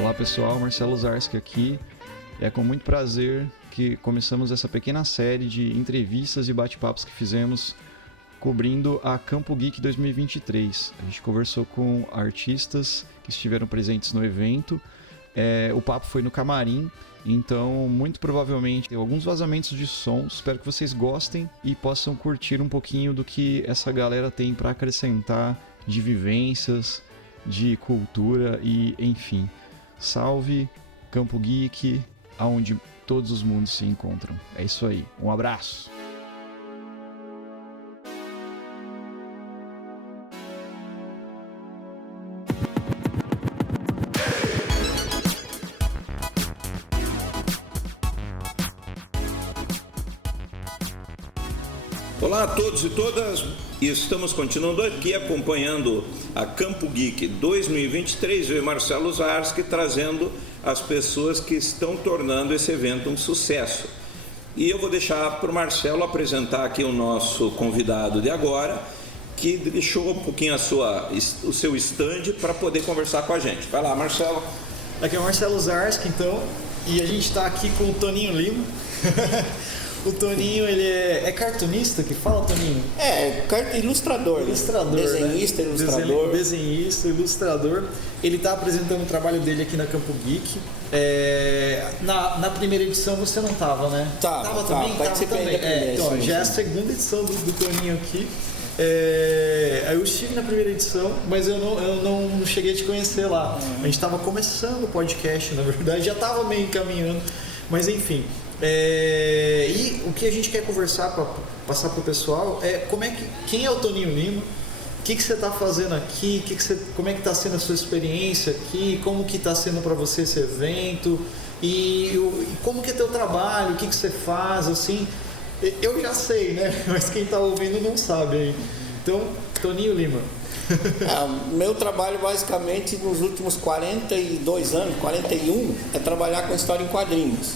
Olá pessoal, Marcelo Zarski aqui. É com muito prazer que começamos essa pequena série de entrevistas e bate-papos que fizemos cobrindo a Campo Geek 2023. A gente conversou com artistas que estiveram presentes no evento. O papo foi no camarim, então muito provavelmente tem alguns vazamentos de som. Espero que vocês gostem e possam curtir um pouquinho do que essa galera tem para acrescentar de vivências, de cultura e enfim. Salve Campo Geek, aonde todos os mundos se encontram. É isso aí, um abraço! Olá a todos e todas, estamos continuando aqui acompanhando a Campo Geek 2023, eu e Marcelo Zarski trazendo as pessoas que estão tornando esse evento um sucesso. E eu vou deixar para o Marcelo apresentar aqui o nosso convidado de agora, que deixou um pouquinho o seu stand para poder conversar com a gente. Vai lá, Marcelo. Aqui é o Marcelo Zarski, então, e a gente está aqui com o Toninho Lima. O Toninho, ele é cartunista que fala, Toninho? Ilustrador. Desenhista, né? ilustrador. Desenhista, ilustrador. Ele está apresentando o trabalho dele aqui na Campo Geek. Na primeira edição você não estava, né? Tava também? Participei da primeira. Então, já é a segunda edição do Toninho aqui. Eu estive na primeira edição, mas eu não cheguei a te conhecer lá. A gente estava começando o podcast, na verdade, já estava meio encaminhando, mas enfim. E o que a gente quer conversar para passar para o pessoal é quem é o Toninho Lima, o que você está fazendo aqui, como é que está sendo a sua experiência aqui, como que está sendo para você esse evento e como que é teu trabalho, o que você faz, assim. Eu já sei, né? Mas quem está ouvindo não sabe aí. Então, Toninho Lima. Meu trabalho basicamente nos últimos 42 anos, 41, é trabalhar com história em quadrinhos.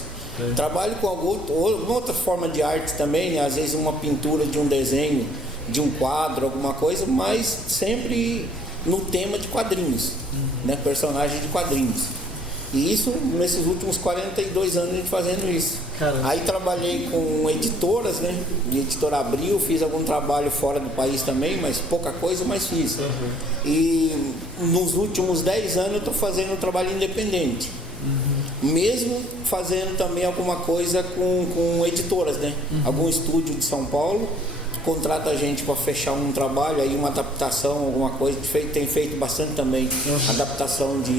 Trabalho com alguma outra forma de arte também, né? Às vezes uma pintura de um desenho, de um quadro, alguma coisa, mas sempre no tema de quadrinhos, né? Personagem de quadrinhos. E isso, nesses últimos 42 anos a gente fazendo isso. Caramba. Aí trabalhei com editoras, né? De Editora Abril, fiz algum trabalho fora do país também, mas pouca coisa, mas fiz. E nos últimos 10 anos eu estou fazendo um trabalho independente. Mesmo fazendo também alguma coisa com editoras, né? Algum estúdio de São Paulo contrata a gente para fechar um trabalho, aí uma adaptação, alguma coisa, tem feito bastante também adaptação de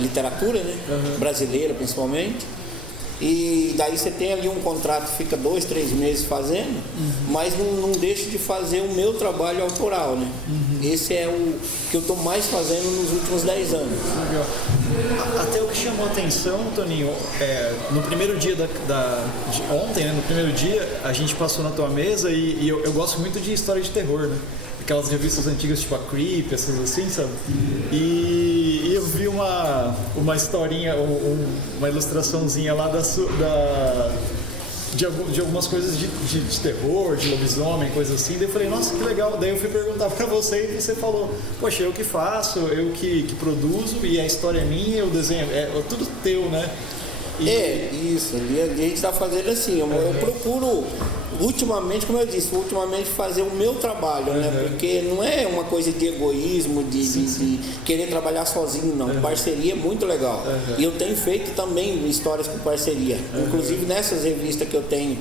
literatura, né? Brasileira principalmente. E daí você tem ali um contrato, fica 2, 3 meses fazendo, mas não deixa de fazer o meu trabalho autoral, né? Esse é o que eu estou mais fazendo nos últimos 10 anos. Legal. Até o que chamou a atenção, Toninho, no primeiro dia de ontem, né, no primeiro dia, a gente passou na tua mesa e eu gosto muito de história de terror, né? Aquelas revistas antigas tipo a Creep, essas assim, sabe? E eu vi uma historinha, uma ilustraçãozinha lá de algumas coisas de terror, de lobisomem, coisa assim. Daí eu falei, nossa, que legal. Daí eu fui perguntar pra você e você falou, poxa, eu que faço, eu que produzo e a história é minha, eu desenho, é tudo teu, né? Isso, a gente está fazendo assim, eu procuro ultimamente, como eu disse, fazer o meu trabalho, né? Porque não é uma coisa de egoísmo, de querer trabalhar sozinho, não. Parceria é muito legal. E eu tenho feito também histórias com parceria. Inclusive nessas revistas que eu tenho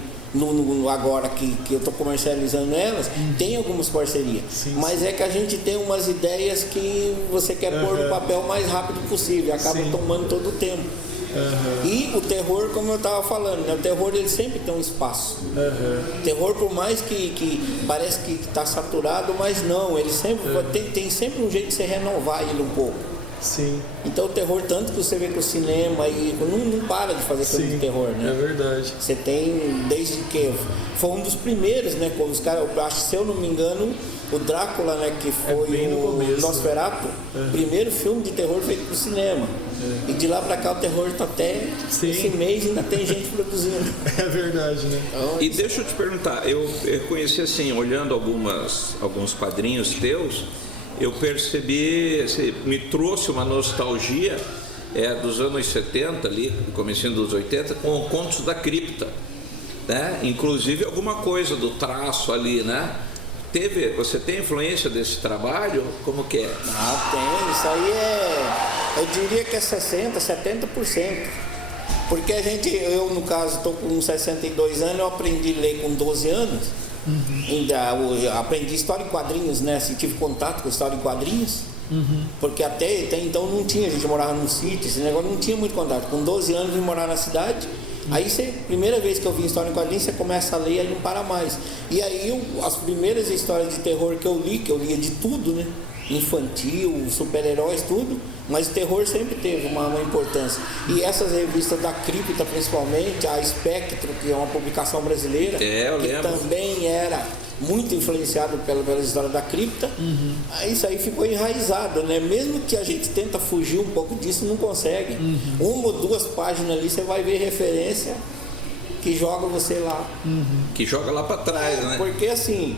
agora que eu estou comercializando elas, tem algumas parcerias. Mas é que a gente tem umas ideias que você quer pôr no papel o mais rápido possível, acaba tomando todo o tempo. E o terror, como eu estava falando, né? O terror ele sempre tem um espaço. O terror, por mais que parece que está saturado, mas não, ele sempre tem sempre um jeito de você renovar ele um pouco. Sim. Então o terror, tanto que você vê que o cinema e não para de fazer filme de terror, né? É verdade. Você tem desde que foi um dos primeiros, né? Quando os caras, eu acho, se eu não me engano, o Drácula, né? Que foi o Nosferatu, primeiro filme de terror feito pro cinema. E de lá pra cá o terror tá até esse mês ainda tem gente produzindo. É verdade, né? E deixa eu te perguntar, eu conheci assim, olhando alguns quadrinhos teus, eu percebi, me trouxe uma nostalgia dos anos 70 ali, comecinho dos 80, com o Contos da Cripta, né? Inclusive alguma coisa do traço ali, né? Você tem influência desse trabalho? Como que é? Tem, isso aí eu diria que é 60%, 70%. Porque eu no caso estou com 62 anos, eu aprendi a ler com 12 anos. Eu aprendi história em quadrinhos, né? Tive contato com história em quadrinhos. Porque até então não tinha, a gente morava num sítio, esse negócio não tinha muito contato. Com 12 anos eu vim morar na cidade. Aí primeira vez que eu vi história em quadrinhos, você começa a ler e não para mais. E aí as primeiras histórias de terror que eu lia de tudo, né? Infantil, super-heróis, tudo, mas o terror sempre teve uma importância. E essas revistas da Cripta, principalmente, a Espectro, que é uma publicação brasileira, que também era muito influenciado pela história da cripta, isso aí ficou enraizado, né? Mesmo que a gente tenta fugir um pouco disso, não consegue. Uma ou duas páginas ali, você vai ver referência que joga você lá. Que joga lá para trás, né? Porque assim,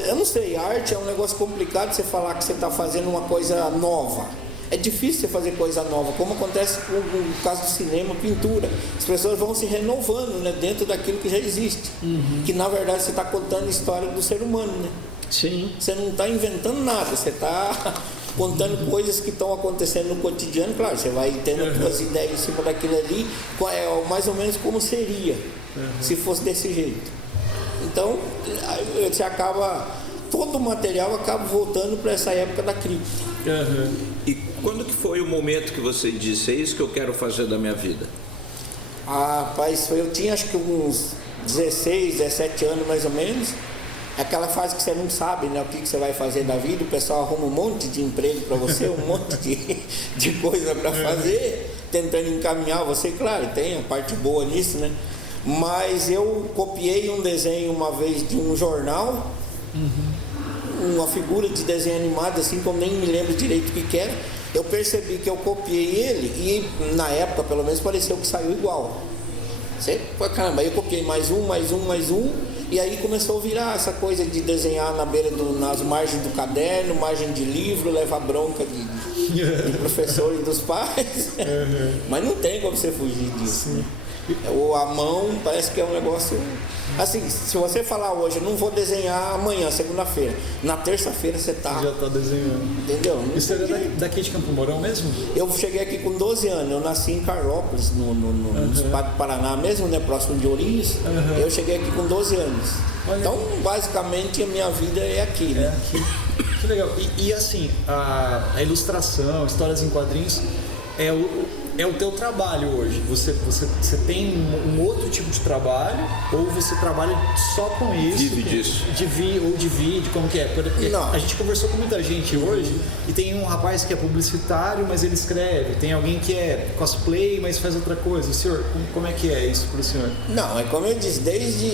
eu não sei, arte é um negócio complicado você falar que você está fazendo uma coisa nova. É difícil você fazer coisa nova, como acontece com o caso do cinema, pintura. As pessoas vão se renovando, né, dentro daquilo que já existe. Que na verdade você está contando a história do ser humano, né? Sim. Você não está inventando nada, você está contando coisas que estão acontecendo no cotidiano. Claro, você vai tendo as suas ideias em cima daquilo ali, mais ou menos como seria se fosse desse jeito. Então, você todo o material acaba voltando para essa época da cripta. E quando que foi o momento que você disse, é isso que eu quero fazer da minha vida? Rapaz, eu tinha acho que uns 16, 17 anos mais ou menos. Aquela fase que você não sabe, né, o que você vai fazer da vida, o pessoal arruma um monte de emprego para você, um monte de coisa para fazer, tentando encaminhar você. Claro, tem a parte boa nisso, né? Mas eu copiei um desenho uma vez de um jornal, uma figura de desenho animado, assim, que eu nem me lembro direito o que era. Eu percebi que eu copiei ele e na época, pelo menos, pareceu que saiu igual. Caramba, aí eu copiei mais um, e aí começou a virar essa coisa de desenhar nas margens do caderno, margem de livro, levar bronca de professor e dos pais. Mas não tem como você fugir disso, né? Ou a mão, parece que é um negócio... Assim, se você falar hoje, eu não vou desenhar amanhã, segunda-feira. Na terça-feira você já está desenhando. Entendeu? Isso é daqui de Campo Mourão mesmo? Eu cheguei aqui com 12 anos. Eu nasci em Carlópolis, no estado do Paraná mesmo, né? Próximo de Ourinhos. Eu cheguei aqui com 12 anos. Olha. Então, basicamente, a minha vida é aqui, né? É aqui. Que legal. E assim, a ilustração, histórias em quadrinhos, é o teu trabalho hoje? Você tem um outro tipo de trabalho ou você trabalha só com isso? Vive disso. Divide, como que é? Porque não. A gente conversou com muita gente hoje e tem um rapaz que é publicitário, mas ele escreve. Tem alguém que é cosplay, mas faz outra coisa. O senhor, como é que é isso para o senhor? Não, é como eu disse, desde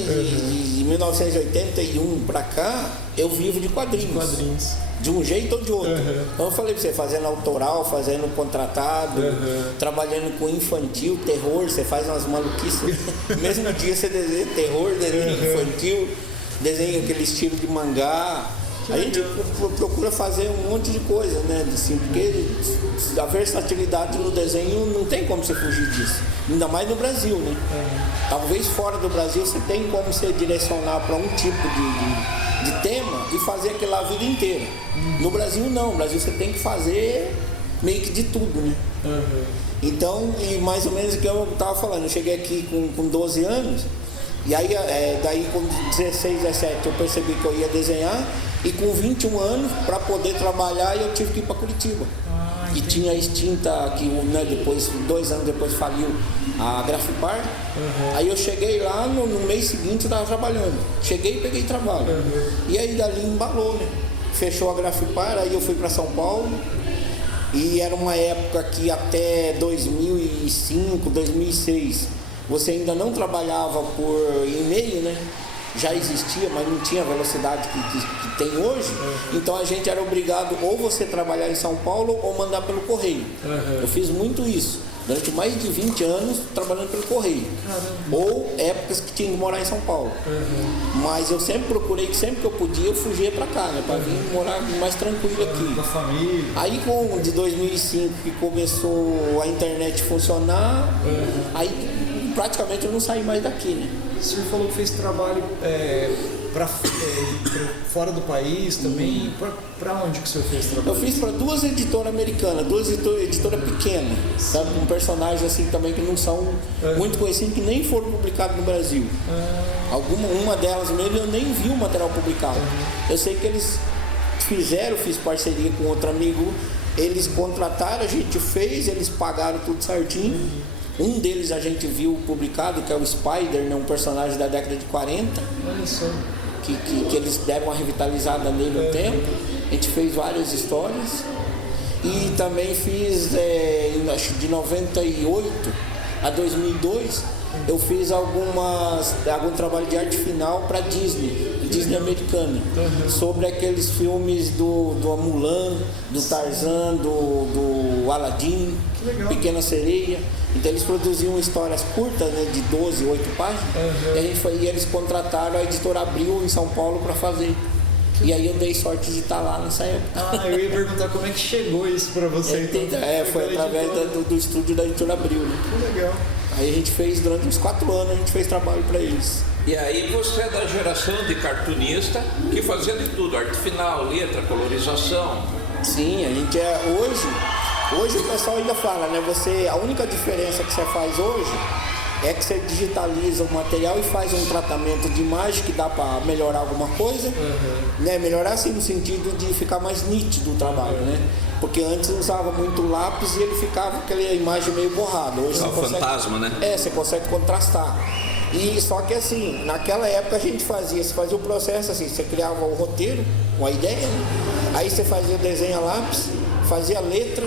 1981 para cá, eu vivo de quadrinhos. De um jeito ou de outro. Então eu falei pra você, fazendo autoral, fazendo contratado, trabalhando com infantil, terror, você faz umas maluquices. Mesmo dia você desenha terror, desenha infantil, desenha aquele estilo de mangá. A gente procura fazer um monte de coisa, né? Assim, porque a versatilidade no desenho não tem como você fugir disso. Ainda mais no Brasil, né? Talvez fora do Brasil você tem como você direcionar para um tipo de tema e fazer aquilo lá a vida inteira. No Brasil não, no Brasil você tem que fazer meio que de tudo, né? Então, e mais ou menos o que eu estava falando, eu cheguei aqui com 12 anos e aí daí com 16, 17 eu percebi que eu ia desenhar e com 21 anos, para poder trabalhar, eu tive que ir para Curitiba. E tinha a extinta, que depois, 2 anos depois faliu a Grafipar. Aí eu cheguei lá, no mês seguinte eu estava trabalhando. Cheguei e peguei trabalho. E aí dali embalou, né? Fechou a Grafipar, aí eu fui para São Paulo. E era uma época que até 2005, 2006, você ainda não trabalhava por e-mail, né? já existia, mas não tinha a velocidade que tem hoje. Então a gente era obrigado ou você trabalhar em São Paulo ou mandar pelo correio. Eu fiz muito isso. Durante mais de 20 anos trabalhando pelo correio. Ou épocas que tinha que morar em São Paulo. Mas eu sempre procurei que sempre que eu podia eu fugia para cá, né? Para vir morar mais tranquilo aqui. Com a família. Aí de 2005 que começou a internet funcionar, aí praticamente eu não saí mais daqui, né? O senhor falou que fez trabalho para fora do país também. Para onde que o senhor fez trabalho? Eu fiz para 2 editoras americanas, 2 editoras pequenas, sabe? Com personagens assim também que não são muito conhecidos, que nem foram publicados no Brasil. Uma delas mesmo eu nem vi o material publicado. Eu sei que eles fiz parceria com outro amigo, eles contrataram, a gente fez, eles pagaram tudo certinho. Um deles a gente viu publicado, que é o Spider, né? Um personagem da década de 40. Olha só. Que eles deram uma revitalizada nele um tempo. A gente fez várias histórias. E também fiz, acho de 98 a 2002, eu fiz algum trabalho de arte final para Disney americana, sobre aqueles filmes do Mulan, do Tarzan, do Aladdin, Pequena Sereia. Então eles produziam histórias curtas, né, de 12, 8 páginas, e eles contrataram a editora Abril em São Paulo para fazer. E aí eu dei sorte de estar lá nessa época. Eu ia perguntar como é que chegou isso para você. Foi através do estúdio da editora Abril. Né? Que legal. Aí a gente fez, durante uns 4 anos, a gente fez trabalho para eles. E aí você é da geração de cartunista que fazia de tudo, arte final, letra, colorização. Sim, a gente hoje o pessoal ainda fala, né? A única diferença que você faz hoje é que você digitaliza o material e faz um tratamento de imagem que dá para melhorar alguma coisa, né? Melhorar assim no sentido de ficar mais nítido o trabalho, né? Porque antes usava muito lápis e ele ficava com aquela imagem meio borrada. Hoje é o fantasma, né? Você consegue contrastar. E só que assim, naquela época você fazia o processo assim, você criava o roteiro, uma ideia, né? Aí você fazia o desenho a lápis, fazia a letra,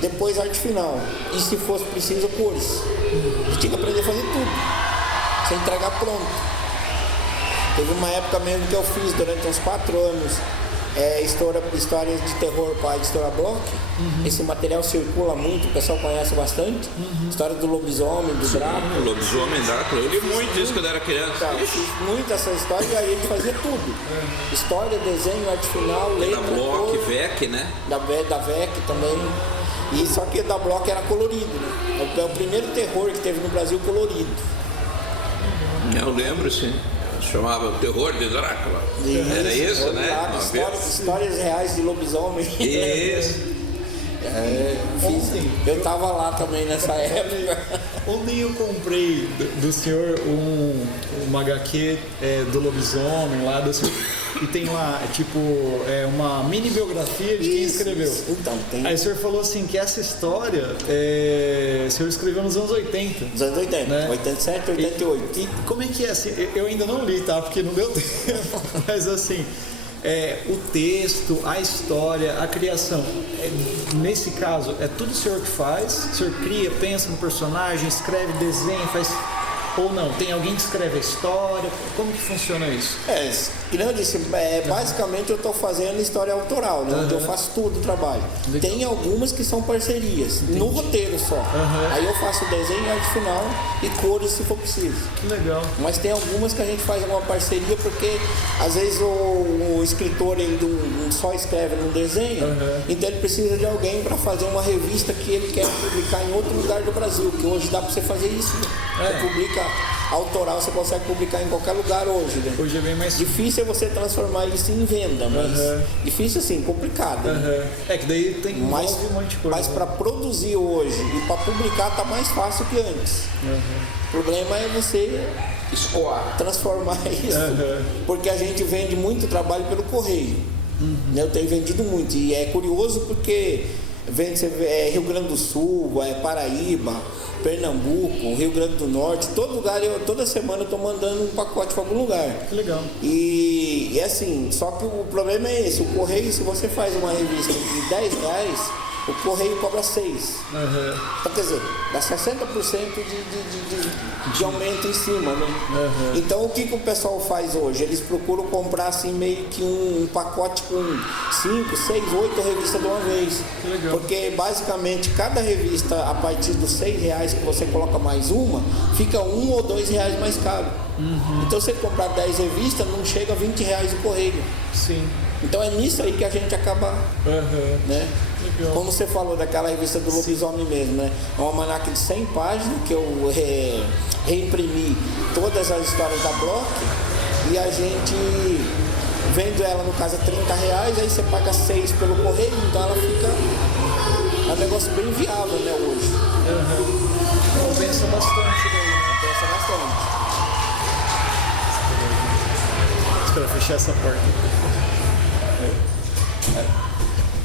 depois arte final. E se fosse preciso, cores. Você tinha que aprender a fazer tudo, sem entregar pronto. Teve uma época mesmo que eu fiz durante uns 4 anos histórias de terror para a editora Block. Esse material circula muito, o pessoal conhece bastante. História do lobisomem, do Drácula. O lobisomem Drácula, eu li muito disso quando era criança. Eu fiz muito essa história e aí a gente fazia tudo. História, desenho, arte final, letra. Da Block, VEC, né? Da VEC também. E só que da Block era colorido, né? É o primeiro terror que teve no Brasil colorido. Eu lembro, sim. Chamava o Terror de Drácula. Era isso, né? Histórias reais de lobisomem. Isso. Eu tava lá também nessa época. Ontem eu comprei do senhor uma HQ do lobisomem lá do senhor, e tem lá uma mini biografia de quem escreveu. Então, tem. Aí o senhor falou assim que essa história o senhor escreveu nos anos 80. Nos anos 80, né? 87, 88. E como é que é assim? Eu ainda não li, tá? Porque não deu tempo. Mas assim, o texto, a história, a criação, nesse caso, é tudo o senhor que faz? O senhor cria, pensa no personagem, escreve, desenha, faz... Ou não? Tem alguém que escreve a história? Como que funciona isso? Como eu disse, basicamente eu estou fazendo história autoral, né? Onde eu faço tudo o trabalho. Legal. Tem algumas que são parcerias, no roteiro só. Aí eu faço desenho, arte final e cores se for preciso. Que legal. Mas tem algumas que a gente faz uma parceria porque às vezes o escritor ele não só escreve, não desenha, então ele precisa de alguém para fazer uma revista que ele quer publicar em outro lugar do Brasil, que hoje dá para você fazer isso. Né? Você publica autoral, você consegue publicar em qualquer lugar hoje, né? Hoje é bem mais difícil é você transformar isso em venda, mas difícil assim, complicado. Né? Que daí tem um monte de coisa. Mas para produzir hoje e para publicar tá mais fácil que antes. O problema é você escoar, transformar isso, porque a gente vende muito trabalho pelo correio. Eu tenho vendido muito e é curioso porque vende Rio Grande do Sul, Paraíba, Pernambuco, Rio Grande do Norte, todo lugar, toda semana eu estou mandando um pacote para algum lugar. Que legal. E assim, só que o problema é esse, o correio, se você faz uma revista de R$10, o correio cobra 6. Uhum. Então, quer dizer, dá 60% de aumento em cima, né? Uhum. Então, o que o pessoal faz hoje? Eles procuram comprar assim meio que um pacote com 5, 6, 8 revistas de uma vez. Que legal. Porque basicamente cada revista, a partir dos R$6 que você coloca mais uma, fica R$1 ou R$2 mais caro. Uhum. Então, se você comprar 10 revistas, não chega a R$20 o correio. Sim. Então é nisso aí que a gente acaba, né? Legal. Como você falou daquela revista do Lobisomem mesmo, né? É um almanaque de 100 páginas que eu reimprimi todas as histórias da Block e a gente vendo ela no caso a R$30, aí você paga 6 pelo correio, então ela fica um negócio bem viável, né, hoje. Compensa bastante daí, né? Compensa bastante. Espera fechar essa porta.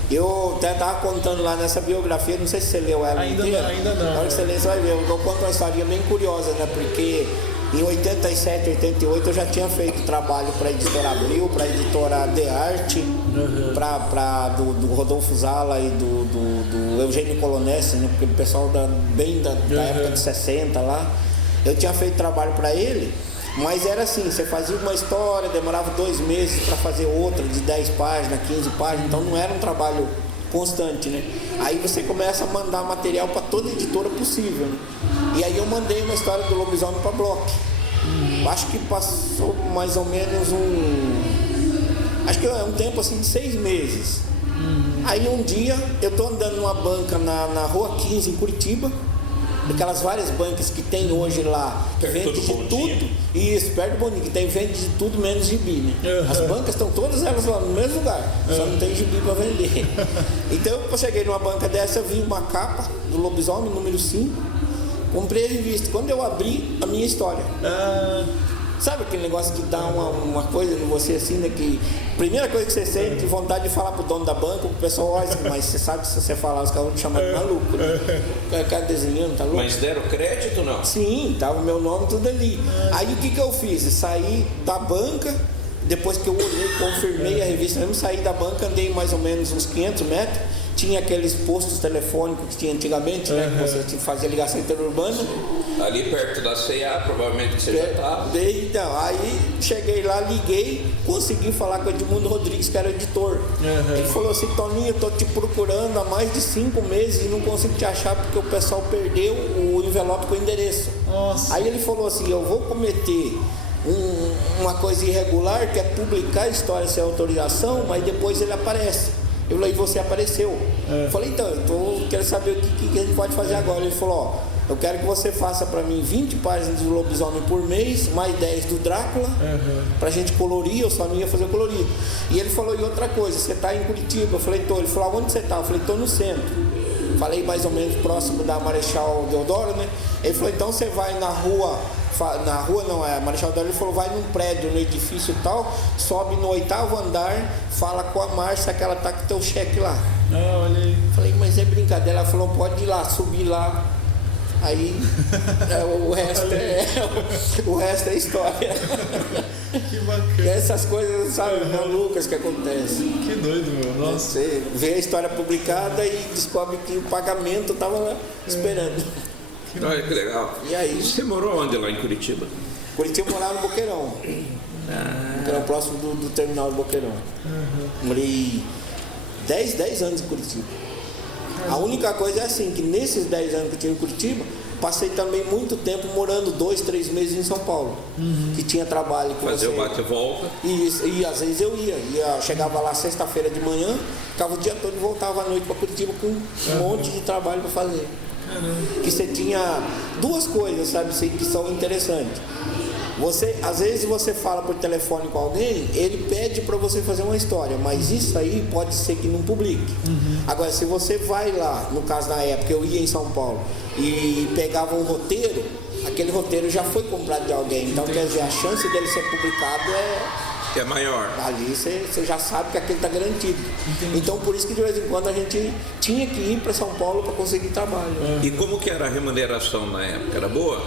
Eu até estava contando lá nessa biografia, não sei se você leu ela Ainda inteira. ainda não. Na hora que você ler, você vai ver. Eu conto uma história bem curiosa, né? Porque em 87, 88 eu já tinha feito trabalho para a editora Abril, para a editora De Arte, do Rodolfo Zala e do Eugênio Colonese, né? Porque o pessoal da época de 60 lá. Eu tinha feito trabalho para ele. Mas era assim, você fazia uma história, demorava 2 meses para fazer outra de 10 páginas, 15 páginas, então não era um trabalho constante, né? Aí você começa a mandar material para toda editora possível, né? E aí eu mandei uma história do Lobisomem para Block. Acho que passou mais ou menos um tempo assim de 6 meses. Aí um dia eu tô andando numa banca na Rua 15 em Curitiba, daquelas várias bancas que tem hoje lá, que vende de tudo. Isso, perto do Boninho, que vende de tudo menos gibi, né? As bancas estão todas elas lá no mesmo lugar, só não tem gibi para vender. Então eu cheguei numa banca dessa, vi uma capa do Lobisomem, número 5, comprei a revista. Quando eu abri, a minha história. Sabe aquele negócio que dá uma coisa em você assim, né? Que primeira coisa que você sente, vontade de falar pro dono da banca, o pessoal olha assim, mas você sabe que se você falar, os caras vão te chamar de maluco, né? O cara desenhando, tá louco? Mas deram crédito não? Sim, tava o meu nome tudo ali. Aí o que eu fiz? Eu saí da banca, depois que eu olhei, confirmei a revista, eu saí da banca, andei mais ou menos uns 500 metros, tinha aqueles postos telefônicos que tinha antigamente, né? Que você fazia ligação interurbana. Ali perto da C&A, provavelmente que você já estava. Então, aí cheguei lá, liguei, consegui falar com o Edmundo Rodrigues, que era o editor. Ele falou assim, Toninho, eu tô te procurando há mais de 5 meses e não consigo te achar porque o pessoal perdeu o envelope com o endereço. Nossa. Aí ele falou assim, eu vou cometer uma coisa irregular, que é publicar a história sem autorização, mas depois ele aparece. Eu falei, você apareceu. Eu falei, então, eu quero saber o que a gente pode fazer agora. Ele falou, eu quero que você faça para mim 20 páginas do Lobisomem por mês, mais 10 do Drácula, pra gente colorir, eu só não ia fazer o colorido. E ele falou, e outra coisa, você tá em Curitiba? Eu falei, tô. Ele falou, onde você tá? Eu falei, tô no centro. Falei mais ou menos próximo da Marechal Deodoro, né? Ele falou, então você vai na rua não, é Marechal Deodoro. Ele falou, vai num prédio, no edifício tal, sobe no 8º andar, fala com a Márcia que ela tá com teu cheque lá. Olha aí. Falei, mas é brincadeira. Ela falou, pode ir lá, subir lá. Aí o resto é história. Que bacana. Essas coisas, sabe, malucas que acontecem. Que doido, meu. Nossa. Você vê a história publicada e descobre que o pagamento estava lá esperando. Olha que legal. E aí? Você morou onde lá em Curitiba? Curitiba, eu morava no Boqueirão. Boqueirão, próximo do terminal do Boqueirão. Morei 10 anos em Curitiba. A única coisa é assim, que nesses 10 anos que eu tinha em Curitiba, passei também muito tempo morando 2, 3 meses em São Paulo. Que tinha trabalho com Fazer o bate e volta. E às vezes eu chegava lá sexta-feira de manhã, ficava o dia todo e voltava à noite para Curitiba com um monte de trabalho para fazer. Que você tinha 2 coisas, sabe, que são interessantes. Às vezes você fala por telefone com alguém, ele pede para você fazer uma história, mas isso aí pode ser que não publique. Agora, se você vai lá, no caso na época eu ia em São Paulo e pegava um roteiro, aquele roteiro já foi comprado de alguém, então quer dizer, a chance dele ser publicado é maior. Ali você já sabe que aquele está garantido. Então por isso que de vez em quando a gente tinha que ir para São Paulo para conseguir trabalho. E como que era a remuneração na época? Era boa?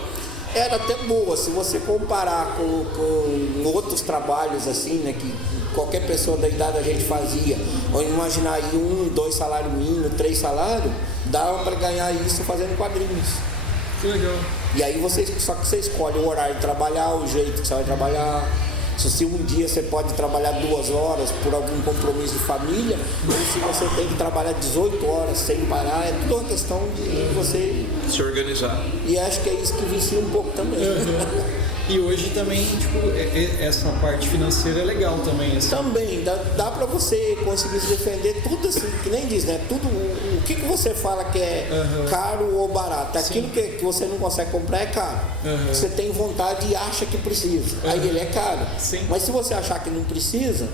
era até boa, se você comparar com outros trabalhos assim, né, que qualquer pessoa da idade a gente fazia, ou imaginar aí 1, 2 salários mínimos, 3 salários, dava para ganhar isso fazendo quadrinhos. Que legal. E aí só que você escolhe o horário de trabalhar, o jeito que você vai trabalhar. Se um dia você pode trabalhar 2 horas por algum compromisso de família, ou se você tem que trabalhar 18 horas sem parar, é tudo uma questão de você se organizar. E acho que é isso que vicia um pouco também. E hoje também, tipo, essa parte financeira é legal também. Assim. Também, dá pra você conseguir se defender tudo assim, que nem diz, né? Tudo, o que você fala que é caro ou barato. Aquilo que você não consegue comprar é caro. Você tem vontade e acha que precisa. Aí ele é caro. Sim. Mas se você achar que não precisa,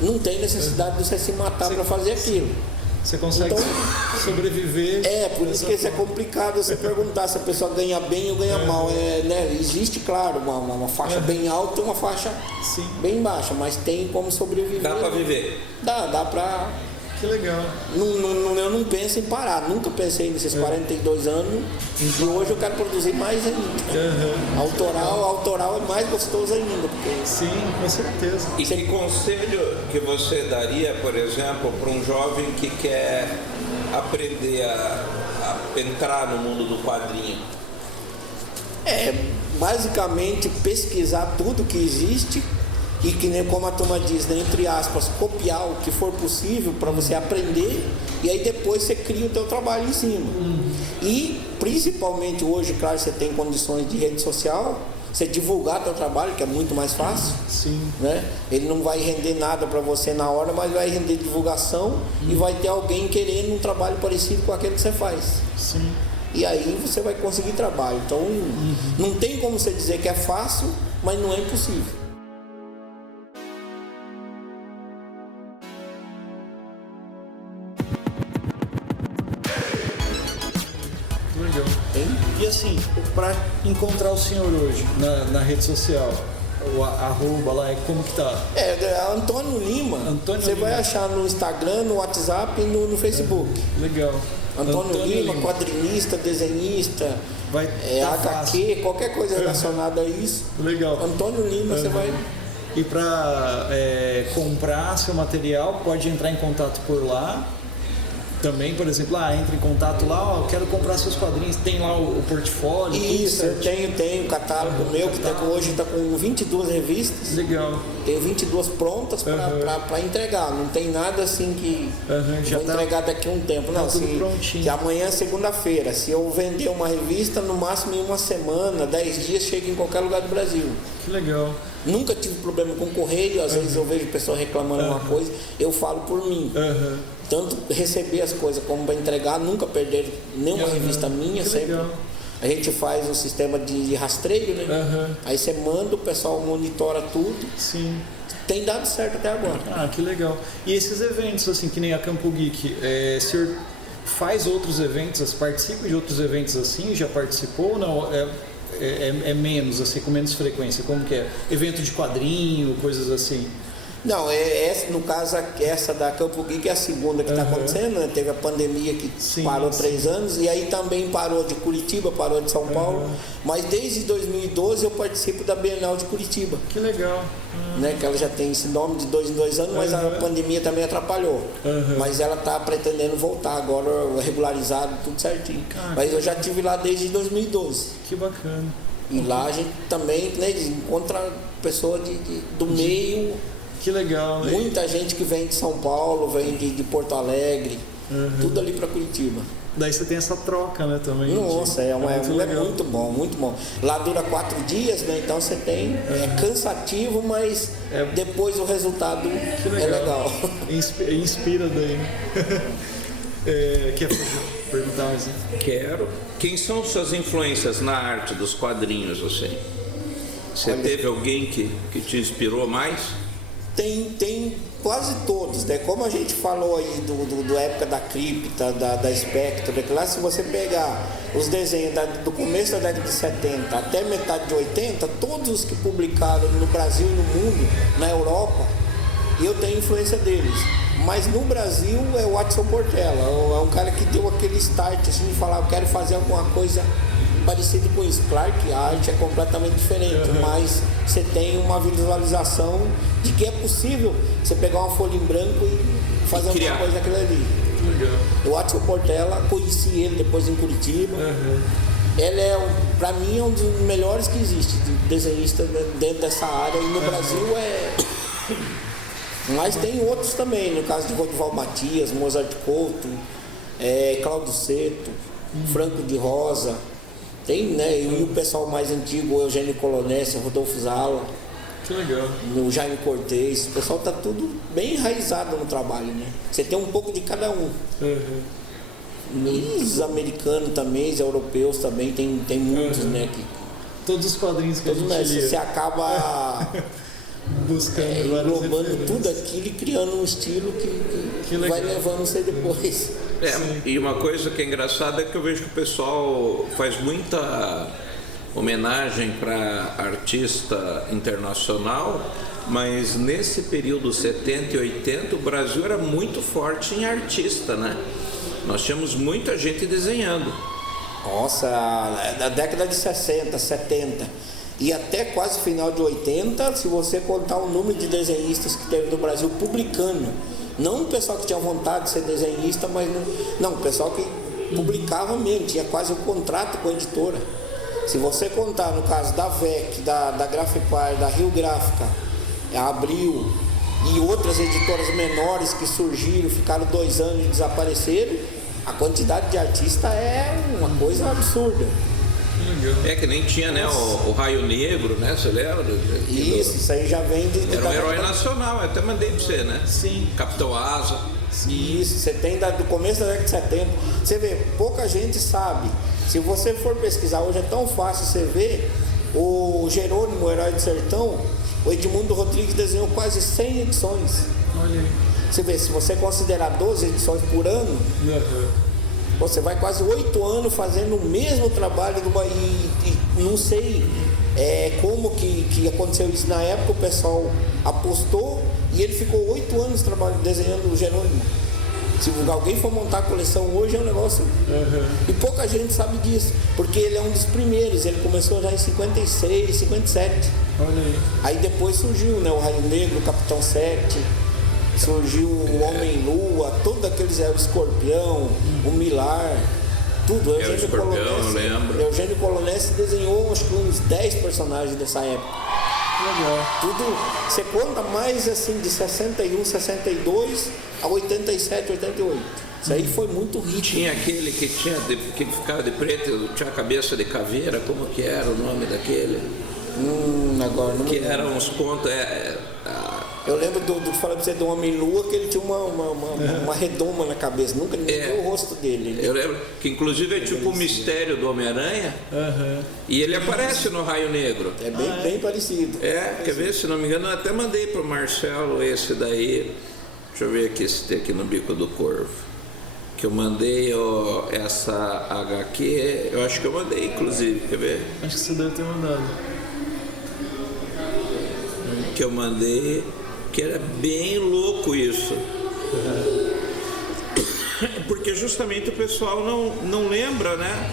não tem necessidade de você se matar para fazer aquilo. Você consegue sobreviver. Por isso que isso é complicado você perguntar se a pessoa ganha bem ou ganha mal. Né? Existe, claro, uma faixa bem alta e uma faixa bem baixa, mas tem como sobreviver. Dá para viver? Dá para. Que legal. Eu não penso em parar, nunca pensei nesses 42 anos e hoje eu quero produzir mais ainda. Autoral é mais gostoso ainda. Porque... Sim, com certeza. E que conselho que você daria, por exemplo, para um jovem que quer aprender a entrar no mundo do quadrinho? Basicamente pesquisar tudo que existe. E que nem como a turma diz, né, entre aspas, copiar o que for possível para você aprender e aí depois você cria o teu trabalho em cima. E principalmente hoje, claro, você tem condições de rede social, você divulgar teu trabalho, que é muito mais fácil. Sim. Né? Ele não vai render nada para você na hora, mas vai render divulgação e vai ter alguém querendo um trabalho parecido com aquele que você faz. Sim. E aí você vai conseguir trabalho. Então não tem como você dizer que é fácil, mas não é impossível. E assim, para encontrar o senhor hoje na rede social, o arroba lá, como que tá? Antônio Lima. Você vai achar no Instagram, no WhatsApp e no Facebook. Legal. Antônio Lima, quadrinista, desenhista, HQ, fácil. Qualquer coisa relacionada a isso. Legal. Antônio Lima, você vai... E para comprar seu material, pode entrar em contato por lá. Também, por exemplo, entre em contato lá, eu quero comprar seus quadrinhos, tem lá o portfólio. Isso, eu tenho o catálogo meu, que hoje está com 22 revistas. Legal. Tenho 22 prontas para entregar, não tem nada assim que vou entregar daqui a um tempo. Não, tudo prontinho. Que amanhã é segunda-feira, se eu vender uma revista, no máximo em uma semana, 10 dias, chega em qualquer lugar do Brasil. Que legal. Nunca tive problema com correio, às vezes eu vejo pessoas reclamando uma coisa, eu falo por mim. Tanto receber as coisas como para entregar, nunca perder nenhuma revista minha, sempre. Legal. A gente faz um sistema de rastreio, né? Aí você manda, o pessoal monitora tudo. Sim. Tem dado certo até agora. Que legal. E esses eventos, assim, que nem a Campo Geek, o senhor faz outros eventos, participa de outros eventos assim? Já participou ou não? É menos, assim, com menos frequência? Como que é? Evento de quadrinho, coisas assim? Não, no caso, essa da Campo Geek é a segunda que está acontecendo, né? Teve a pandemia que parou 3 anos, e aí também parou de Curitiba, parou de São Paulo, mas desde 2012 eu participo da Bienal de Curitiba. Que legal. Né? Que ela já tem esse nome de 2 em 2 anos, mas a pandemia também atrapalhou. Mas ela está pretendendo voltar agora, regularizado, tudo certinho. Mas eu já estive lá desde 2012. Que bacana. E lá a gente também, né, encontra pessoas do meio. Que legal, né? Muita gente que vem de São Paulo, vem de Porto Alegre, tudo ali para Curitiba. Daí você tem essa troca, né, também. Nossa, é muito bom, muito bom. Lá dura 4 dias, né? Então você tem, é cansativo, mas depois o resultado é legal. Inspira daí, né? Quer perguntar mais? Quero. Quem são suas influências na arte dos quadrinhos, você? Você teve alguém que te inspirou mais? Tem quase todos, né? Como a gente falou aí do época da Cripta, da Spectre, lá, se você pegar os desenhos do começo da década de 70 até metade de 80, todos os que publicaram no Brasil e no mundo, na Europa, eu tenho influência deles. Mas no Brasil é o Watson Portela, é um cara que deu aquele start assim, de falar, eu quero fazer alguma coisa parecido com isso. Claro que a arte é completamente diferente, mas você tem uma visualização de que é possível você pegar uma folha em branco e fazer alguma coisa daquilo ali. Legal. O Adson Portela, conheci ele depois em Curitiba. Ele é, pra mim, é um dos melhores que existe, de desenhista dentro dessa área. E no Brasil é... Mas tem outros também, no caso de Rodival Matias, Mozart Couto, Cláudio Seto, Franco de Rosa. Tem, né? E o pessoal mais antigo, o Eugênio Colonese, Rodolfo Zala. Que legal. O Jaime Cortez. O pessoal tá tudo bem enraizado no trabalho, né? Você tem um pouco de cada um. E os americanos também, os europeus também, tem muitos, né? Todos os quadrinhos que a gente lia. Você acaba buscando englobando tudo aquilo e criando um estilo que vai levando você depois. E uma coisa que é engraçada é que eu vejo que o pessoal faz muita homenagem para artista internacional, mas nesse período 70 e 80 o Brasil era muito forte em artista, né? Nós tínhamos muita gente desenhando. Nossa, na década de 60, 70 e até quase final de 80, se você contar o número de desenhistas que teve no Brasil publicando, não o pessoal que tinha vontade de ser desenhista, mas não, o pessoal que publicava mesmo, tinha quase um contrato com a editora. Se você contar no caso da VEC, da Grafipar, da Rio Gráfica, a Abril e outras editoras menores que surgiram, ficaram 2 anos e desapareceram, a quantidade de artista é uma coisa absurda. É que nem tinha, né, o Raio Negro, né, você lembra? Isso aí já vem de... Era um herói nacional, eu até mandei pra você, né? Sim. Capitão Asa. Isso, você tem do começo da década de 70. Você vê, pouca gente sabe. Se você for pesquisar, hoje é tão fácil você ver o Jerônimo, o Herói do Sertão, o Edmundo Rodrigues desenhou quase 100 edições. Olha aí. Você vê, se você considerar 12 edições por ano, você vai quase 8 anos fazendo o mesmo trabalho e não sei como que aconteceu isso na época. O pessoal apostou e ele ficou 8 anos desenhando o Jerônimo. Se alguém for montar a coleção hoje, é um negócio... E pouca gente sabe disso, porque ele é um dos primeiros. Ele começou já em 56, 57. Olha aí. Aí depois surgiu, né, o Raio Negro, o Capitão 7, surgiu o Homem-Lua, todos aqueles, o Escorpião, o Milar, tudo. O Escorpião, eu lembro. Eugênio Colonese desenhou acho que uns 10 personagens dessa época. Legal. Tudo, você conta mais assim de 61, 62 a 87, 88. Isso aí foi muito rico. Tinha aquele que ficava de preto, tinha a cabeça de caveira, como que era o nome daquele? Agora não que me eram uns contos. Eu lembro do falar pra você do Homem-Lua, que ele tinha uma redoma na cabeça, nunca ninguém viu o rosto dele. Eu lembro que inclusive é tipo o mistério do Homem-Aranha, e ele aparece no Raio Negro. É bem parecido. Quer ver? Se não me engano, eu até mandei pro Marcelo esse daí. Deixa eu ver aqui se tem aqui no Bico do Corvo. Que eu mandei essa HQ, eu acho que eu mandei inclusive, quer ver? Acho que você deve ter mandado. Que eu mandei, que era bem louco isso. Porque justamente o pessoal não lembra, né?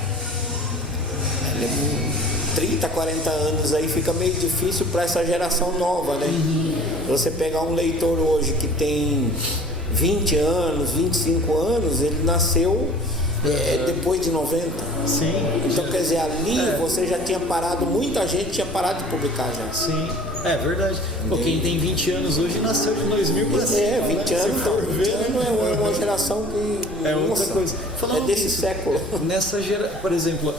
30, 40 anos aí fica meio difícil para essa geração nova, né? Você pegar um leitor hoje que tem 20 anos, 25 anos, ele nasceu depois de 90. Sim. Então, quer dizer, ali você já tinha parado, muita gente tinha parado de publicar já. Sim, é verdade. Pô, quem tem 20 anos hoje nasceu de 2000 para cima. 20 né? anos, 20 anos é uma geração que... É outra coisa. Falando desse nisso, século. Por exemplo,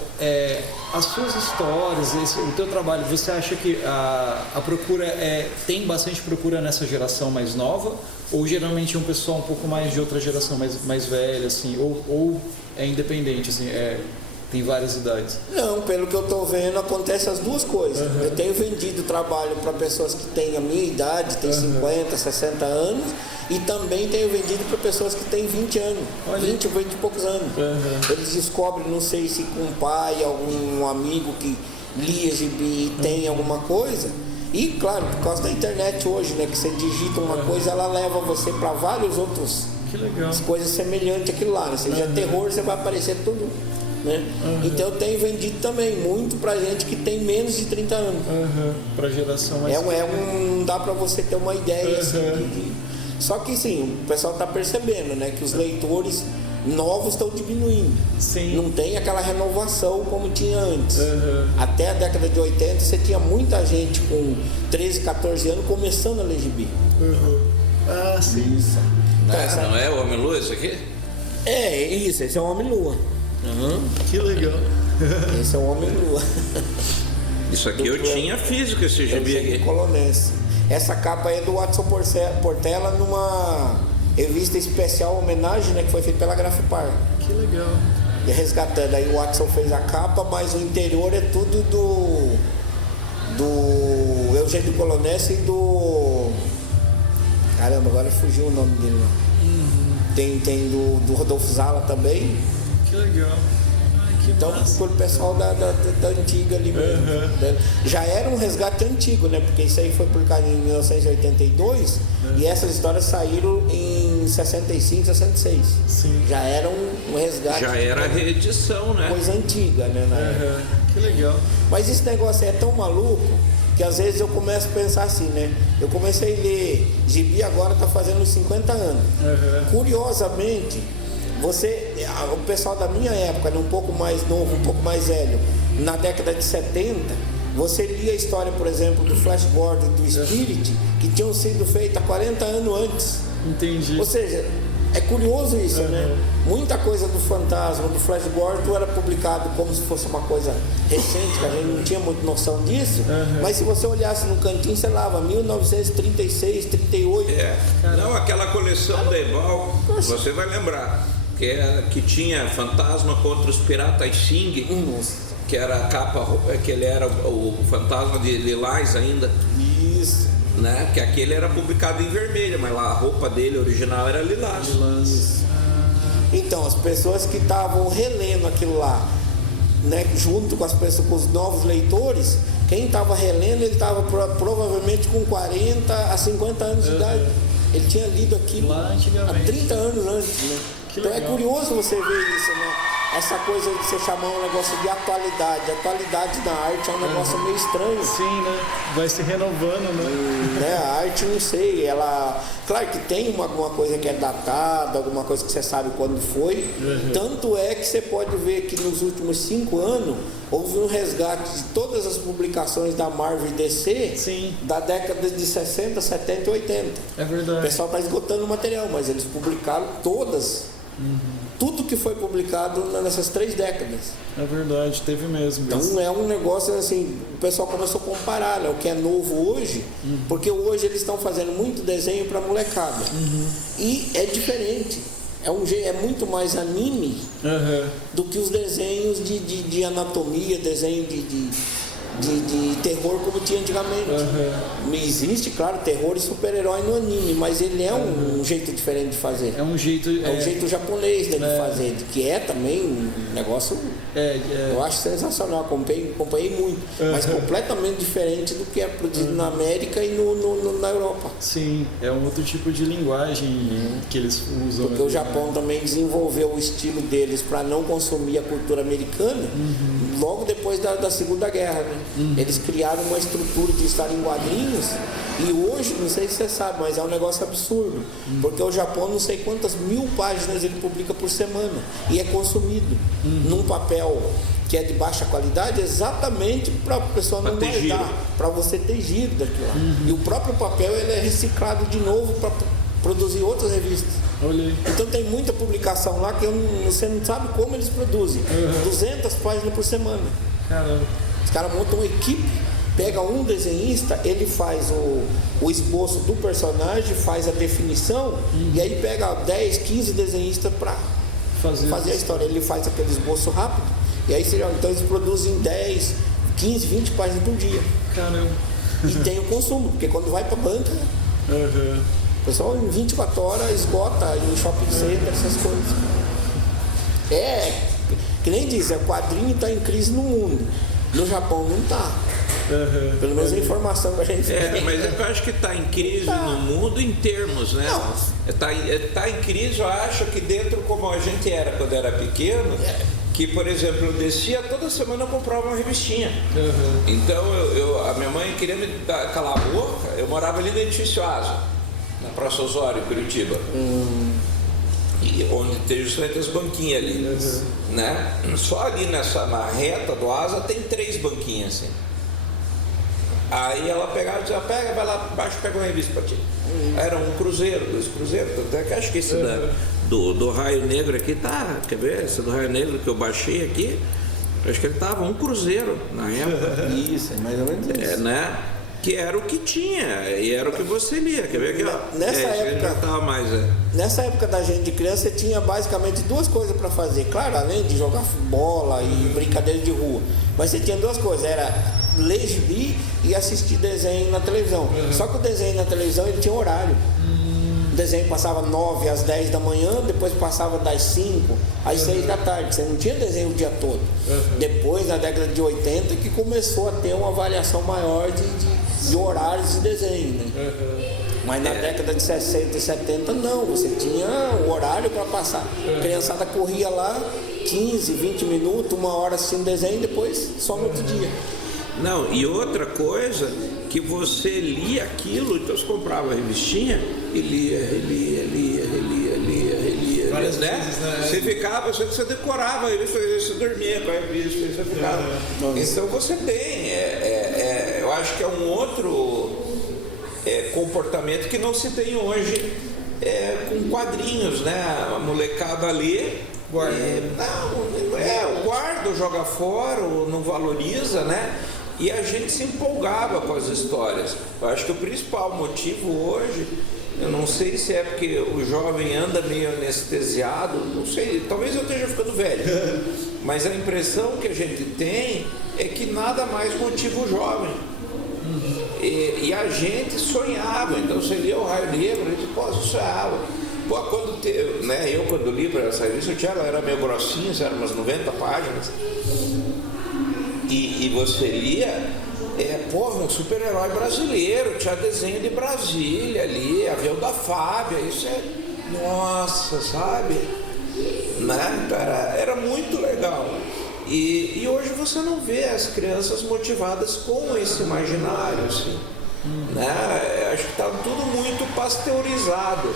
as suas histórias, o teu trabalho, você acha que a procura tem bastante procura nessa geração mais nova? Ou geralmente é um pessoal um pouco mais de outra geração, mais velha, assim? Ou é independente, assim, tem várias idades? Não, pelo que eu estou vendo, acontece as duas coisas. Eu tenho vendido trabalho para pessoas que têm a minha idade, tem 50, 60 anos, e também tenho vendido para pessoas que têm 20 anos, 20 e poucos anos. Eles descobrem, não sei se com um pai, algum amigo que lia gibi e tem alguma coisa. E claro, por causa da internet hoje, né, que você digita uma coisa, ela leva você para vários outros Que legal. coisas semelhantes àquilo lá, né? Seja terror, você vai aparecer tudo né? Então eu tenho vendido também muito pra gente que tem menos de 30 anos. Pra geração mais... Não dá pra você ter uma ideia assim, Só que sim, o pessoal tá percebendo, né? Que os leitores novos estão diminuindo. Sim. Não tem aquela renovação como tinha antes. Até a década de 80 você tinha muita gente com 13, 14 anos começando a ler gibi. Ah, sim. Isso. Não é o Homem-Lua isso aqui? É, isso, esse é o Homem-Lua. Que legal. Esse é o Homem-Lua. Isso aqui eu tinha físico, esse gibi aqui. Colonense. Essa capa aí é do Watson Portela numa revista especial homenagem, né, que foi feita pela Grafipar. Que legal. E resgatando, aí o Watson fez a capa, mas o interior é tudo do Eugênio Colonense e do... Caramba, agora fugiu o nome dele lá. Tem do Rodolfo Zala também. Que legal. Que então, por pessoal da antiga ali mesmo. Já era um resgate antigo, né? Porque isso aí foi publicado em 1982 e essas histórias saíram em 65, 66. Sim. Já era um resgate. Já era reedição, né? Coisa antiga, né? Que legal. Mas esse negócio é tão maluco que às vezes eu começo a pensar assim, né? Eu comecei a ler gibi agora, tá fazendo uns 50 anos. Curiosamente, o pessoal da minha época, um pouco mais novo, um pouco mais velho, na década de 70, você lia a história, por exemplo, do Flash Gordon e do Spirit, que tinham sido feitas 40 anos antes. Entendi. Ou seja, é curioso isso, né? Muita coisa do Fantasma, do Flash Gordon era publicado como se fosse uma coisa recente, que a gente não tinha muita noção disso, mas se você olhasse no cantinho, sei lá, 1936, 38. Não, aquela coleção da Ebal, você vai lembrar, que tinha Fantasma contra os Piratas Xing, que era a capa, que ele era o Fantasma de Lilás ainda. Isso. Né? Que aquele era publicado em vermelho, mas lá a roupa dele original era lilás. Então, as pessoas que estavam relendo aquilo lá, né, junto com as pessoas, com os novos leitores, quem estava relendo, ele estava provavelmente com 40 a 50 anos de idade. Ele tinha lido aquilo lá há 30 anos antes, né? Então é curioso você ver isso, né? Essa coisa de você chamar um negócio de atualidade. Atualidade na arte é um negócio meio estranho. Sim, né? Vai se renovando, né? A arte, não sei, ela... Claro que tem alguma coisa que é datada, alguma coisa que você sabe quando foi. Tanto é que você pode ver que nos últimos 5 anos houve um resgate de todas as publicações da Marvel e DC. Sim. Da década de 60, 70 e 80. É verdade. O pessoal está esgotando o material, mas eles publicaram todas. Tudo que foi publicado nessas 3 décadas. É verdade, teve mesmo. Então é um negócio assim, o pessoal começou a comparar, né, o que é novo hoje, porque hoje eles estão fazendo muito desenho para molecada. E é diferente. É muito mais anime do que os desenhos de anatomia, desenho de terror como tinha antigamente. Existe, claro, terror e super-herói no anime, mas ele é um jeito diferente de fazer. É um jeito... É um jeito japonês, né, de fazer, que é também um negócio... Eu acho sensacional, acompanhei muito, mas completamente diferente do que é produzido na América e na Europa. Sim, é um outro tipo de linguagem que eles usam. Porque o Japão também desenvolveu o estilo deles para não consumir a cultura americana logo depois da Segunda Guerra, né? Eles criaram uma estrutura de história em quadrinhos e hoje, não sei se você sabe, mas é um negócio absurdo, porque o Japão não sei quantas 1000 páginas ele publica por semana e é consumido num papel que é de baixa qualidade, exatamente para a pessoa não guardar, para você ter giro daquilo lá. E o próprio papel ele é reciclado de novo para produzir outras revistas. Então tem muita publicação lá que você não sabe como eles produzem. 200 páginas por semana. Caramba. Os caras montam uma equipe, pega um desenhista, ele faz o esboço do personagem, faz a definição e aí pega 10, 15 desenhistas para fazer a história. Ele faz aquele esboço rápido e aí então eles produzem 10, 15, 20 páginas por dia. Caramba. E tem o consumo, porque quando vai para banca, o pessoal em 24 horas esgota em shopping center, essas coisas. Que nem diz, o quadrinho está em crise no mundo. No Japão não está. Pelo menos a informação que a gente tem. Mas eu acho que está em crise no mundo em termos, né? Está em crise, eu acho que dentro como a gente era quando era pequeno, que, por exemplo, eu descia, toda semana eu comprava uma revistinha. Então, a minha mãe queria me calar a boca, eu morava ali no edifício Asa, na Praça Osório, Curitiba. E onde tem justamente as banquinhas ali, né? Só ali na reta do Asa tem 3 banquinhas assim. Aí ela pegava e dizia, vai lá embaixo, pega uma revista pra ti. Era um cruzeiro, 2 cruzeiros, até que acho que esse do Raio Negro aqui tá, quer ver? Esse do Raio Negro que eu baixei aqui, acho que ele tava um cruzeiro na época. Isso, é mais ou menos isso. Né? Que era o que tinha, e era o que você lia, quer ver aqui, ó. Nessa época, já tava mais, nessa época da gente de criança, você tinha basicamente 2 coisas para fazer. Claro, além de jogar bola e brincadeira de rua, mas você tinha 2 coisas, era ler gibi e assistir desenho na televisão. Só que o desenho na televisão ele tinha horário. O desenho passava 9 às 10 da manhã, depois passava das 5 às 6 da tarde. Você não tinha desenho o dia todo. Depois, na década de 80, que começou a ter uma variação maior de horários de desenho, né? Mas na década de 60 e 70 não, você tinha o horário para passar. A criançada corria lá 15, 20 minutos, 1 hora assistindo desenho e depois só no outro dia. Não, e outra coisa, que você lia aquilo, então você comprava a revistinha e lia, várias né? vezes, né? Você ficava, você decorava a revista, você dormia com a revista, você ficava. Então você tem, eu acho que é um outro comportamento que não se tem hoje com quadrinhos, né? A molecada ali guarda. Guarda, joga fora, não valoriza, né? E a gente se empolgava com as histórias. Eu acho que o principal motivo hoje, eu não sei se é porque o jovem anda meio anestesiado, não sei, talvez eu esteja ficando velho, mas a impressão que a gente tem é que nada mais motiva o jovem. E a gente sonhava, então você lia o Raio Negro, a gente, sonhava. Quando li para essa revista, ela era meio grossinha, eram umas 90 páginas. E você lia, um super-herói brasileiro, tinha desenho de Brasília ali, avião da Fábia, isso nossa, sabe? Né? Era muito legal. E hoje você não vê as crianças motivadas com esse imaginário, assim. Né? Acho que está tudo muito pasteurizado.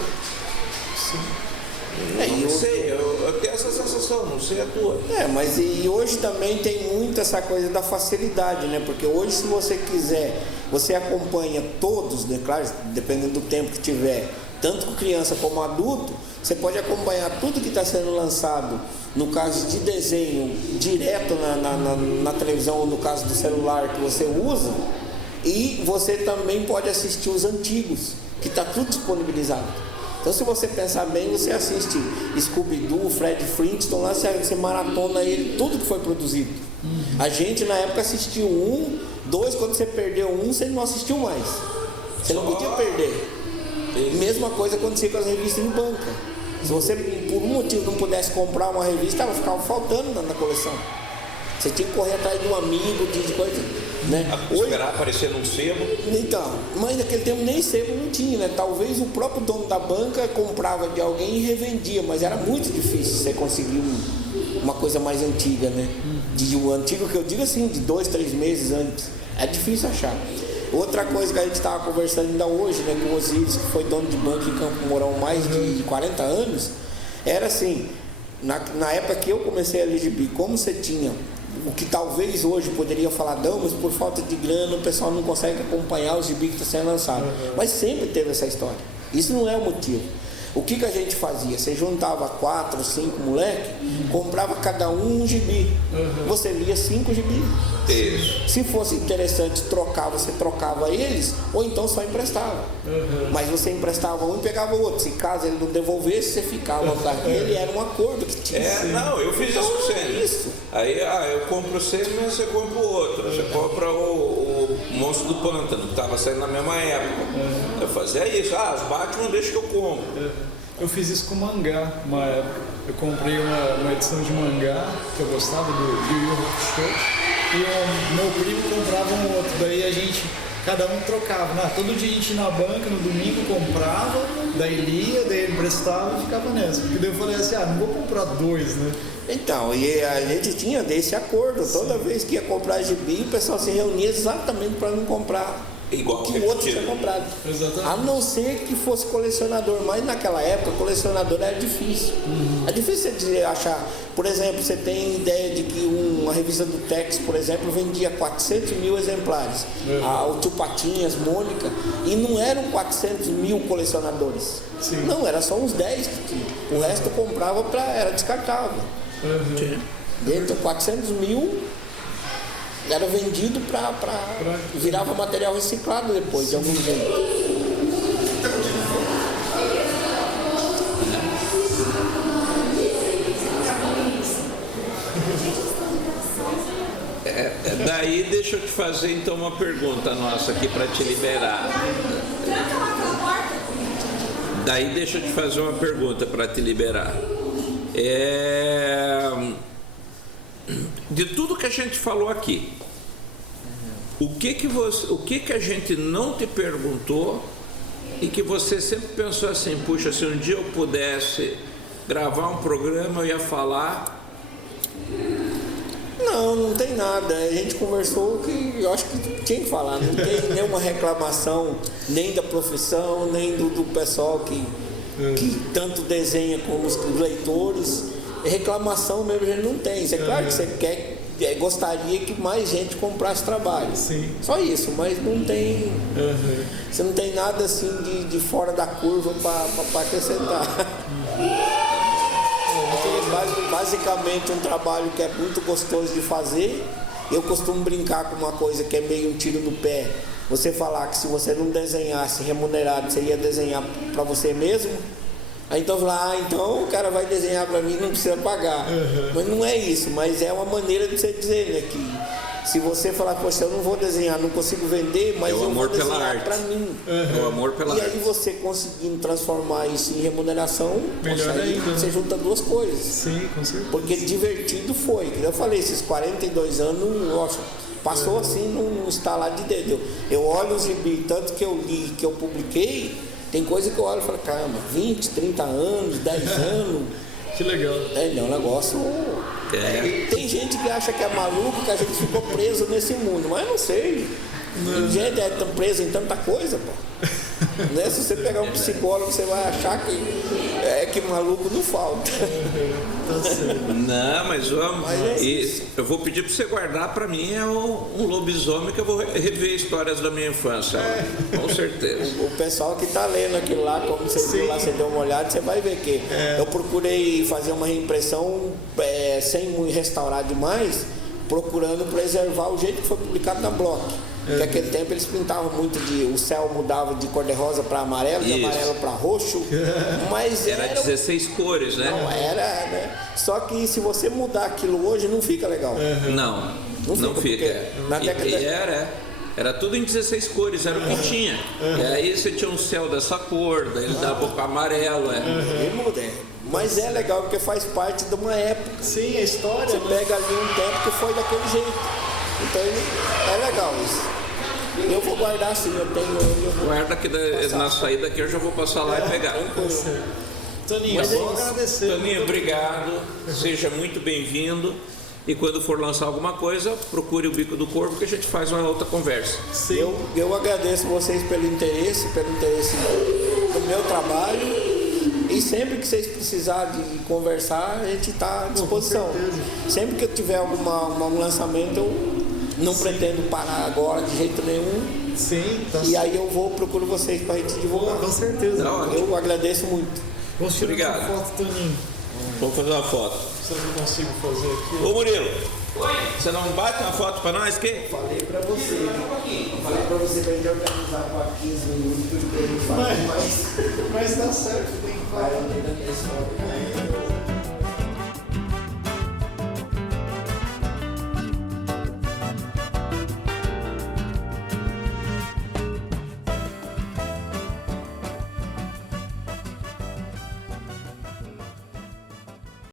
Não sei, eu tenho essa sensação, não sei a tua. Mas e hoje também tem muito essa coisa da facilidade, né? Porque hoje, se você quiser, você acompanha todos, né? Claro, dependendo do tempo que tiver, tanto com criança como adulto, você pode acompanhar tudo que está sendo lançado, no caso de desenho, direto na televisão ou no caso do celular que você usa, e você também pode assistir os antigos, que está tudo disponibilizado. Então, se você pensar bem, você assiste Scooby-Doo, Fred Flintstone, lá você maratona ele, tudo que foi produzido. A gente, na época, assistiu 1, 2, quando você perdeu 1, você não assistiu mais. Você não podia perder. Mesma coisa acontecia com as revistas em banca. Se você, por um motivo, não pudesse comprar uma revista, ela ficava faltando na coleção. Você tinha que correr atrás de um amigo, de coisa, né? Esperar aparecer num sebo. Então, mas naquele tempo nem sebo não tinha, né? Talvez o próprio dono da banca comprava de alguém e revendia, mas era muito difícil você conseguir uma coisa mais antiga, né? O antigo que eu digo assim, de 2, 3 meses antes. É difícil achar. Outra coisa que a gente estava conversando ainda hoje, né, com o Osiris, que foi dono de banco em Campo Mourão mais de 40 anos, era assim, na época que eu comecei a ler gibi, como você tinha o que talvez hoje poderia falar, não, mas por falta de grana o pessoal não consegue acompanhar o gibi que está sendo lançado. Mas sempre teve essa história. Isso não é o motivo. O que a gente fazia? Você juntava 4, 5 moleques, comprava cada um gibi. Você lia 5 gibis. Isso. Se fosse interessante trocar, você trocava eles, ou então só emprestava. Mas você emprestava um e pegava o outro. Se caso ele não devolvesse, você ficava com aquele, era um acordo que tinha. Eu fiz então, isso com você. Isso. Aí, eu compro o você, mas você compra o outro. Você compra o Monstro do Pântano, que estava saindo na mesma época. Eu fazia isso. Os Batman deixa que eu compro. Eu fiz isso com mangá uma época. Eu comprei uma edição de mangá que eu gostava do Yu Yu Hakusho, e o meu primo comprava um outro. Daí a gente cada um trocava. Todo dia a gente ia na banca, no domingo comprava, daí lia, daí ele emprestava e ficava nessa. Porque daí eu falei assim, não vou comprar 2, né? Então, e a gente tinha desse acordo, toda vez que ia comprar gibi, o pessoal se reunia exatamente para não comprar igual que o outro tinha comprado. Exatamente. A não ser que fosse colecionador, mas naquela época colecionador era difícil. É difícil você achar. Por exemplo, você tem ideia de que uma revista do Tex, por exemplo, vendia 400 mil exemplares. O Tio Patinhas, Mônica, e não eram 400 mil colecionadores. Sim. Não, era só uns 10 que tinha. O resto comprava era descartável. Dentro de 400 mil era vendido para virava material reciclado depois, de algum jeito. Daí deixa eu te fazer então uma pergunta nossa aqui para te liberar. Daí deixa eu te fazer uma pergunta para te liberar. De tudo que a gente falou aqui, o que a gente não te perguntou e que você sempre pensou assim, puxa, se um dia eu pudesse gravar um programa eu ia falar? Não tem nada. A gente conversou que eu acho que tinha que falar. Não tem nenhuma reclamação nem da profissão, nem do pessoal que tanto desenha como os leitores. Reclamação mesmo a gente não tem. É claro que você gostaria que mais gente comprasse trabalho. Sim. Só isso, mas não tem. Você não tem nada assim de fora da curva para acrescentar. Basicamente um trabalho que é muito gostoso de fazer. Eu costumo brincar com uma coisa que é meio um tiro no pé. Você falar que se você não desenhasse remunerado, você ia desenhar para você mesmo. Aí então falar, então o cara vai desenhar para mim, não precisa pagar. Mas não é isso, mas é uma maneira de você dizer, né, que se você falar, poxa, eu não vou desenhar, não consigo vender, mas eu vou desenhar para mim. É o amor pela arte. E aí você conseguindo transformar isso em remuneração, melhor ainda, você junta duas coisas. Sim, com certeza. Porque divertido foi. Que eu falei, esses 42 anos, nossa, passou assim num estalar de dedo. Eu olho os gibi, tanto que eu li, que eu publiquei, tem coisa que eu olho e falo, caramba, 20, 30 anos, 10 anos. Que legal. É um negócio. Tem gente que acha que é maluco, que a gente ficou preso nesse mundo, mas eu não sei. Gente é tão preso em tanta coisa, pô. Né? Se você pegar um psicólogo, você vai achar que maluco não falta. Não, mas eu vou pedir para você guardar para mim um lobisomem que eu vou rever histórias da minha infância, com certeza. O pessoal que está lendo aquilo lá, como você viu lá, você deu uma olhada, você vai ver que eu procurei fazer uma reimpressão sem restaurar demais, procurando preservar o jeito que foi publicado na Block. Porque naquele tempo eles pintavam muito o céu mudava de cor-de-rosa para amarelo, de amarelo para roxo, mas era 16 cores, né? Não era, né? Só que se você mudar aquilo hoje, não fica legal. Não fica. Na década Era tudo em 16 cores, era o que tinha. E aí você tinha um céu dessa cor, daí ele dava com amarelo. Mas é legal porque faz parte de uma época. Sim, a história. Você pega ali um tempo que foi daquele jeito. Então é legal isso. Eu vou guardar assim, eu tenho ele. Guarda que na saída aqui eu já vou passar lá e pegar. Toninho, eu vou agradecer. Toninho, obrigado. Seja muito bem-vindo. E quando for lançar alguma coisa, procure o Bico do Corvo que a gente faz uma outra conversa. Eu agradeço vocês pelo interesse no meu trabalho. E sempre que vocês precisarem de conversar, a gente está à disposição. Sempre que eu tiver um lançamento, eu não pretendo parar agora de jeito nenhum. Sim, tá. E aí eu procuro vocês para a gente divulgar. Com certeza. Eu agradeço muito. Vamos tirar uma foto, Toninho. Vamos fazer uma foto. Se eu não consigo fazer aqui. Ô Murilo, você não bate uma foto para nós aqui? Falei para você para gente organizar para 15 minutos, porque a gente fala mais. Mas tá certo, tem que falar.